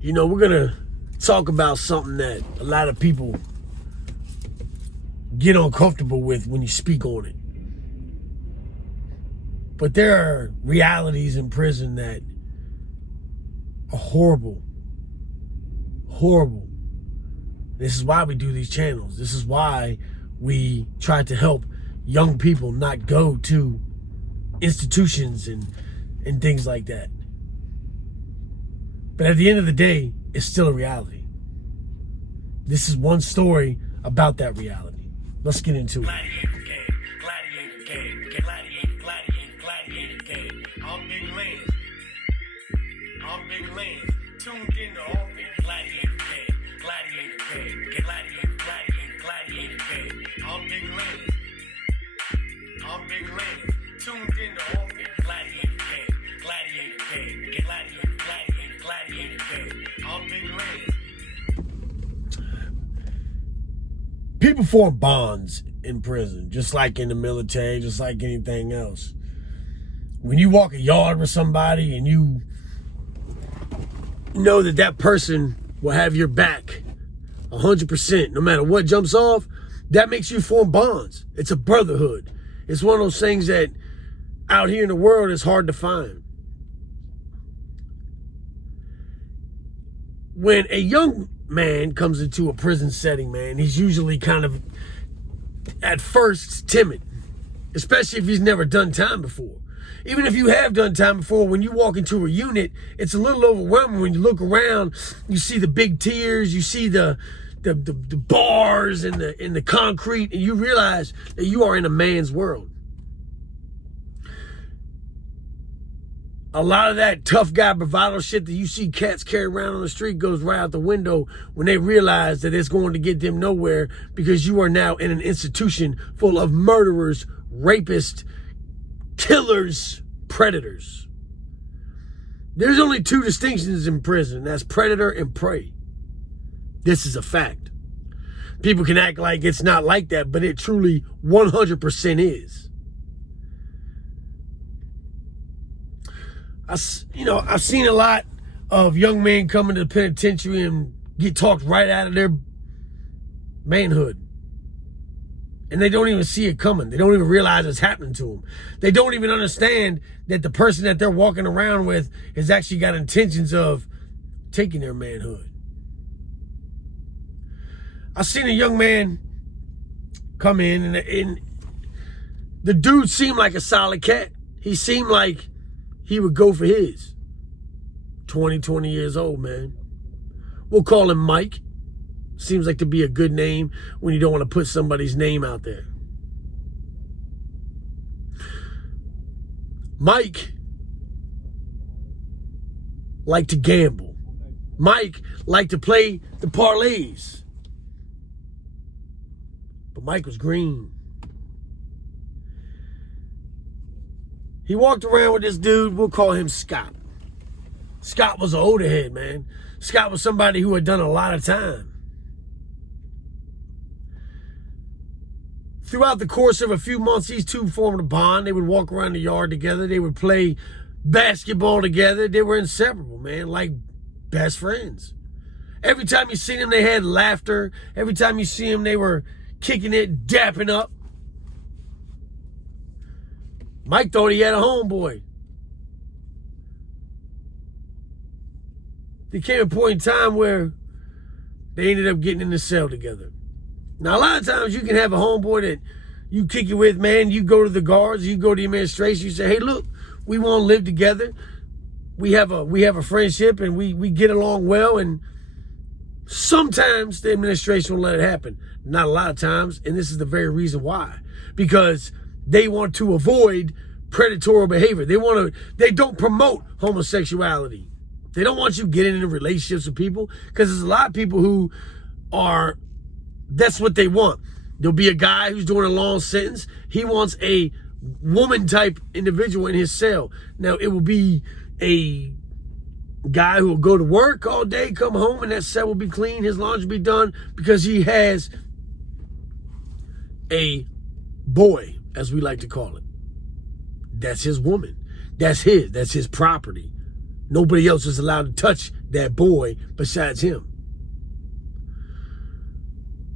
You know, we're going to talk about something that a lot of people get uncomfortable with when you speak on it. But there are realities in prison that are horrible. Horrible. This is why we do these channels. This is why we try to help young people not go to institutions and things like that. But at the end of the day, it's still a reality. This is one story about that reality. Let's get into it. Gladiator game, gladiator game, gladiator game. I'm Big Lance. I'm Big Lance. Tuned in to all the gladiator game, gladiator game, gladiator game. I'm Big Lance. I'm Big Lance. Tuned in to all the gladiator game, gladiator game, gladiator game. I'm Big Lance. People form bonds in prison, just like in the military, just like anything else. When you walk a yard with somebody and you know that that person will have your back 100%, no matter what jumps off, that makes you form bonds. It's a brotherhood. It's one of those things that out here in the world is hard to find. When a young man comes into a prison setting, man, he's usually kind of, at first, timid, especially if he's never done time before. Even if you have done time before, when you walk into a unit, it's a little overwhelming when you look around. You see the big tiers, you see the bars and the concrete, and you realize that you are in a man's world. A lot of that tough guy bravado shit that you see cats carry around on the street goes right out the window when they realize that it's going to get them nowhere, because you are now in an institution full of murderers, rapists, killers, predators. There's only two distinctions in prison. That's predator and prey. This is a fact. People can act like it's not like that, but it truly 100% is. I've seen a lot of young men come into the penitentiary and get talked right out of their manhood. And they don't even see it coming. They don't even realize it's happening to them. They don't even understand that the person that they're walking around with has actually got intentions of taking their manhood. I've seen a young man come in and the dude seemed like a solid cat. He seemed like he would go for his. 20 years old, man. We'll call him Mike. Seems like to be a good name when you don't want to put somebody's name out there. Mike liked to gamble. Mike liked to play the parlays. But Mike was green. He walked around with this dude, we'll call him Scott. Scott was an older head, man. Scott was somebody who had done a lot of time. Throughout the course of a few months, these two formed a bond. They would walk around the yard together. They would play basketball together. They were inseparable, man, like best friends. Every time you see them, they had laughter. Every time you see them, they were kicking it, dapping up. Mike thought he had a homeboy. There came a point in time where they ended up getting in the cell together. Now, a lot of times you can have a homeboy that you kick it with, man. You go to the guards, you go to the administration, you say, hey, look, we want to live together. We have a friendship and we get along well, and sometimes the administration will let it happen. Not a lot of times, and this is the very reason why. Because they want to avoid predatory behavior. They don't promote homosexuality. They don't want you getting into relationships with people, because there's a lot of people who are, that's what they want. There'll be a guy who's doing a long sentence. He wants a woman type individual in his cell. Now, it will be a guy who will go to work all day, come home, and that cell will be clean, his laundry will be done, because he has a boy, as we like to call it. That's his woman. That's his property. Nobody else was allowed to touch that boy besides him.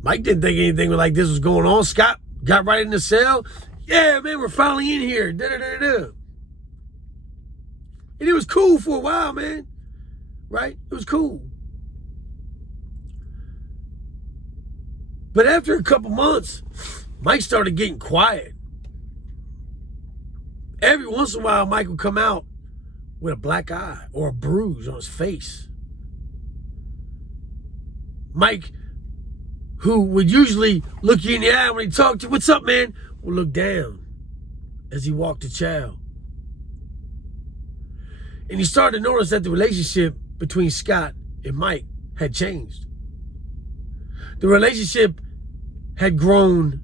Mike didn't think anything like this was going on. Scott got right in the cell. Yeah, man, we're finally in here. Da-da-da-da. And it was cool for a while, man. Right? It was cool. But after a couple months, Mike started getting quiet. Every once in a while, Mike would come out with a black eye or a bruise on his face. Mike, who would usually look you in the eye when he talked to you, what's up, man? Would look down as he walked to Chow. And he started to notice that the relationship between Scott and Mike had changed. The relationship had grown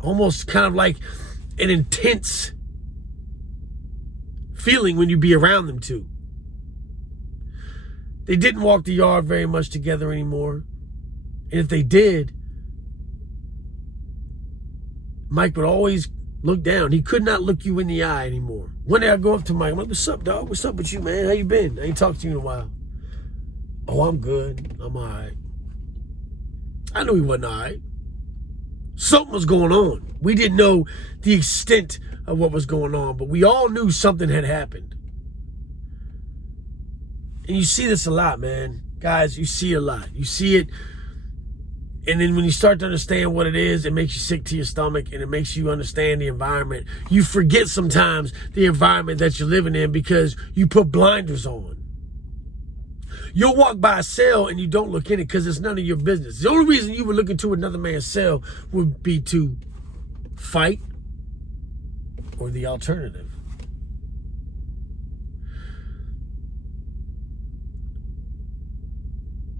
almost kind of like an intense feeling when you be around them two. They didn't walk the yard very much together anymore. And if they did, Mike would always look down. He could not look you in the eye anymore. One day I go up to Mike. I'm like, what's up, dog? What's up with you, man? How you been? I ain't talked to you in a while. Oh, I'm good. I'm all right. I knew he wasn't all right. Something was going on. We didn't know the extent of what was going on, but we all knew something had happened. And you see this a lot, man. Guys, you see it a lot. You see it. And then when you start to understand what it is, it makes you sick to your stomach and it makes you understand the environment. You forget sometimes the environment that you're living in because you put blinders on. You'll walk by a cell and you don't look in it because it's none of your business. The only reason you would look into another man's cell would be to fight or the alternative.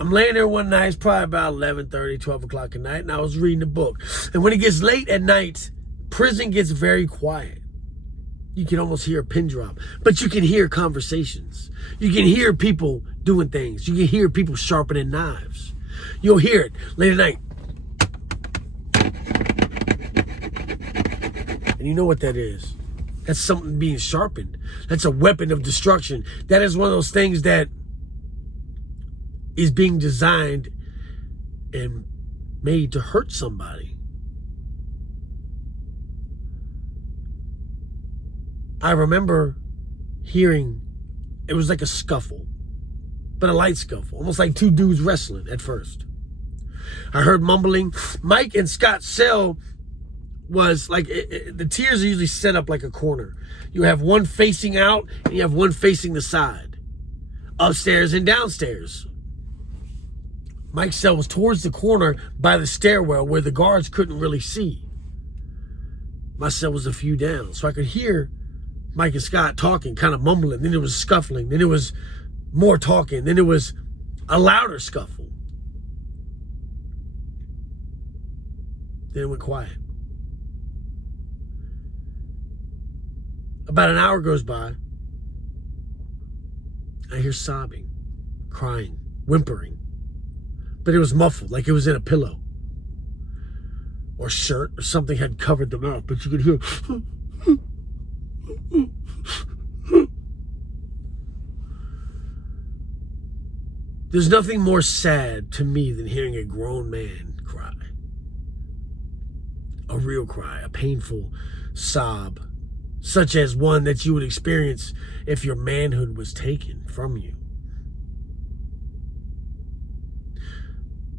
I'm laying there one night, it's probably about 11:30, 12 o'clock at night, and I was reading a book. And when it gets late at night, prison gets very quiet. You can almost hear a pin drop, but you can hear conversations. You can hear people doing things. You can hear people sharpening knives. You'll hear it late at night. And you know what that is. That's something being sharpened. That's a weapon of destruction. That is one of those things that is being designed and made to hurt somebody. I remember hearing, it was like a scuffle, but a light scuffle, almost like two dudes wrestling at first. I heard mumbling. Mike and Scott's cell was like, the tiers are usually set up like a corner. You have one facing out and you have one facing the side, upstairs and downstairs. Mike's cell was towards the corner by the stairwell where the guards couldn't really see. My cell was a few down, so I could hear Mike and Scott talking, kind of mumbling. Then it was scuffling. Then it was more talking. Then it was a louder scuffle. Then it went quiet. About an hour goes by. I hear sobbing, crying, whimpering. But it was muffled, like it was in a pillow or shirt or something had covered them up. But you could hear. There's nothing more sad to me than hearing a grown man cry. A real cry, a painful sob, such as one that you would experience if your manhood was taken from you.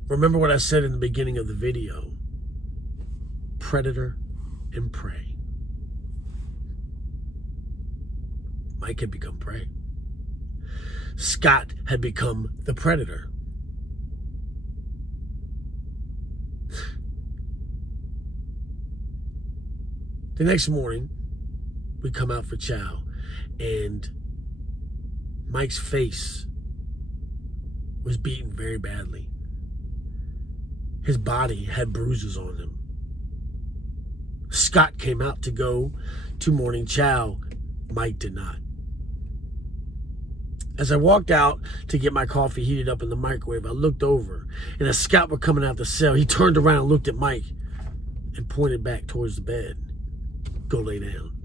Remember what I said in the beginning of the video. Predator and prey. Mike had become prey. Scott had become the predator. The next morning, we come out for chow, and Mike's face was beaten very badly. His body had bruises on him. Scott came out to go to morning chow. Mike did not. As I walked out to get my coffee heated up in the microwave, I looked over, and as Scott was coming out the cell, he turned around and looked at Mike and pointed back towards the bed. Go lay down.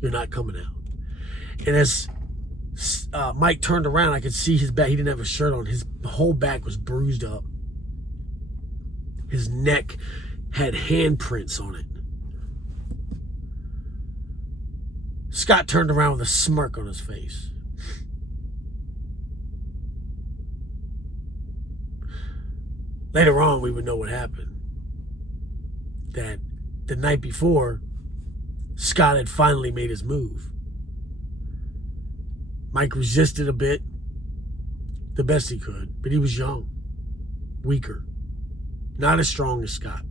You're not coming out. And as Mike turned around. I could see his back. He didn't have a shirt on. His whole back was bruised up. His neck had handprints on it. Scott turned around with a smirk on his face. Later on, we would know what happened. That the night before, Scott had finally made his move. Mike resisted a bit, the best he could, but he was young, weaker, not as strong as Scott.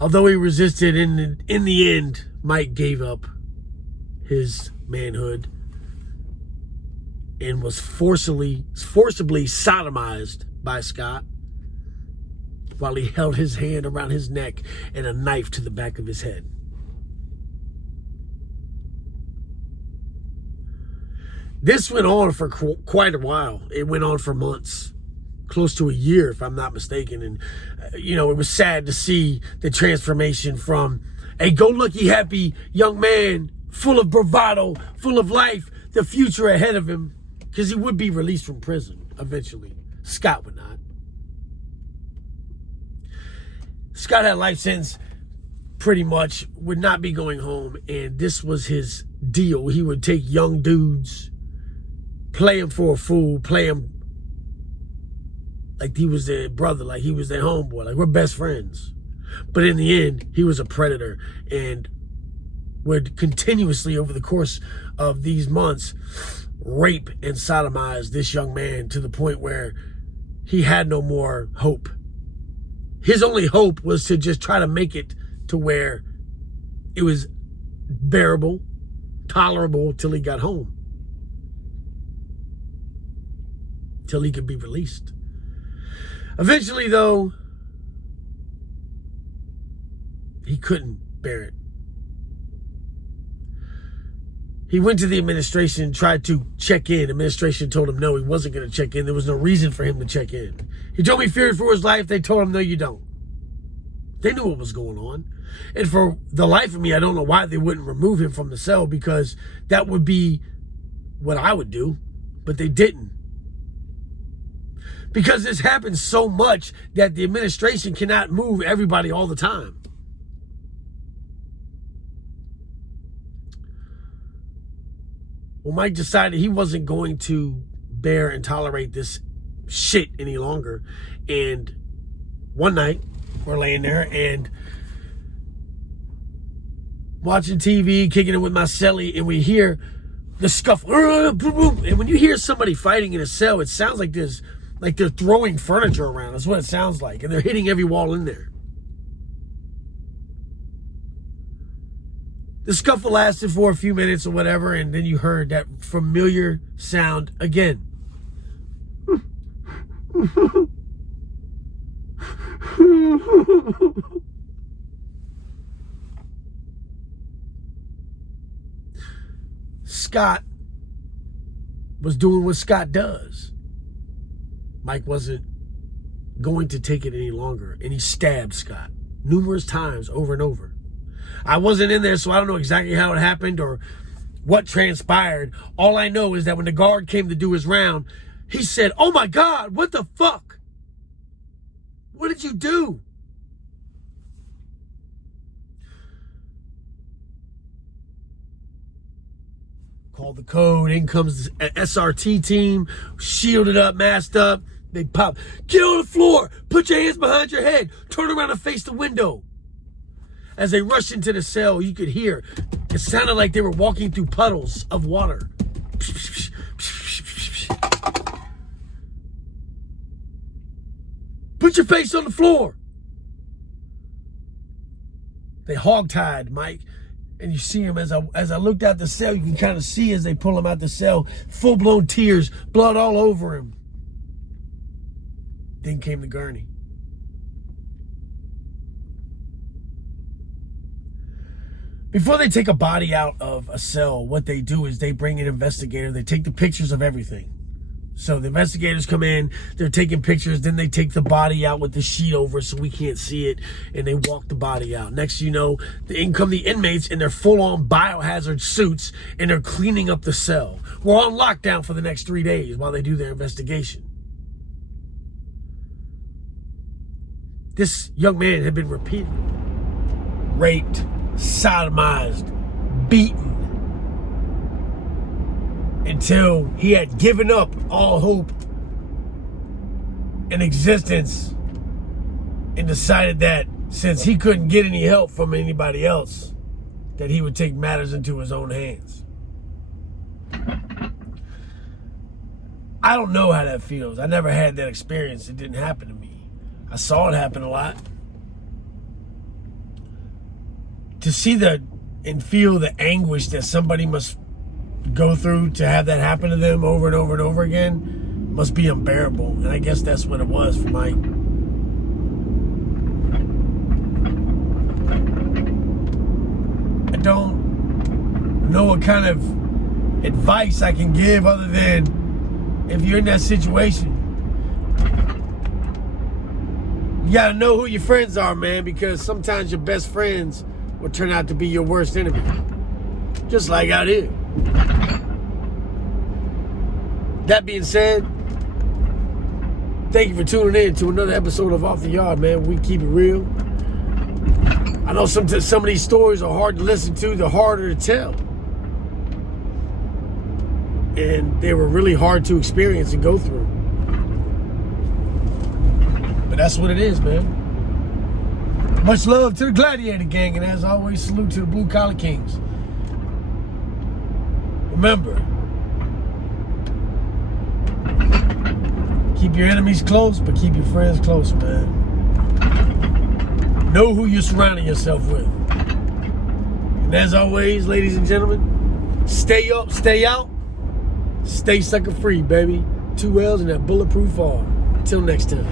Although he resisted, in the end, Mike gave up his manhood and was forcibly sodomized by Scott while he held his hand around his neck and a knife to the back of his head. This went on for quite a while. It went on for months, close to a year, if I'm not mistaken. And, it was sad to see the transformation from a go-lucky, happy young man, full of bravado, full of life, the future ahead of him, because he would be released from prison eventually. Scott would not. Scott had a life sentence, pretty much, would not be going home, and this was his deal. He would take young dudes, play him for a fool, play him like he was their brother, like he was their homeboy, like we're best friends. But in the end, he was a predator and would continuously, over the course of these months, rape and sodomize this young man to the point where he had no more hope. His only hope was to just try to make it to where it was bearable, tolerable till he got home. Till he could be released. Eventually, though, he couldn't bear it. He went to the administration and tried to check in. Administration told him no, he wasn't going to check in. There was no reason for him to check in. He told me he feared for his life. They told him, no, you don't. They knew what was going on. And for the life of me, I don't know why they wouldn't remove him from the cell, because that would be what I would do. But they didn't. Because this happens so much that the administration cannot move everybody all the time. Well, Mike decided he wasn't going to bear and tolerate this shit any longer. And one night, we're laying there and watching TV, kicking it with my celly, and we hear the scuffle. And when you hear somebody fighting in a cell, it sounds like they're throwing furniture around. That's what it sounds like. And they're hitting every wall in there. The scuffle lasted for a few minutes or whatever, and then you heard that familiar sound again. Scott was doing what Scott does. Mike wasn't going to take it any longer, and he stabbed Scott numerous times over and over. I wasn't in there, so I don't know exactly how it happened or what transpired. All I know is that when the guard came to do his round, he said, "Oh my God, what the fuck? What did you do?" Called the code. In comes the SRT team, shielded up, masked up. They pop. Get on the floor. Put your hands behind your head. Turn around and face the window. As they rushed into the cell, you could hear, it sounded like they were walking through puddles of water. Put your face on the floor. They hogtied Mike. And you see him, as I looked out the cell, you can kind of see as they pull him out the cell, full-blown tears, blood all over him. Then came the gurney. Before they take a body out of a cell, what they do is they bring an investigator. They take the pictures of everything. So the investigators come in, they're taking pictures, then they take the body out with the sheet over so we can't see it, and they walk the body out. Next thing you know, in come the inmates in their full-on biohazard suits, and they're cleaning up the cell. We're on lockdown for the next 3 days while they do their investigation. This young man had been repeatedly raped, sodomized, beaten, until he had given up all hope in existence and decided that since he couldn't get any help from anybody else, that he would take matters into his own hands. I don't know how that feels. I never had that experience. It didn't happen to me. I saw it happen a lot. To see and feel the anguish that somebody must go through to have that happen to them over and over and over again must be unbearable. And I guess that's what it was for Mike. I don't know what kind of advice I can give other than if you're in that situation, you gotta know who your friends are, man, because sometimes your best friends will turn out to be your worst enemy. Just like out here. That being said, thank you for tuning in to another episode of Off the Yard, man. We keep it real. I know some of these stories are hard to listen to, they're harder to tell. And they were really hard to experience and go through. But that's what it is, man. Much love to the Gladiator Gang, and as always, salute to the Blue Collar Kings. Remember, keep your enemies close, but keep your friends close, man. Know who you're surrounding yourself with. And as always, ladies and gentlemen, stay up, stay out, stay sucker free, baby. 2 L's and that bulletproof R. Till next time.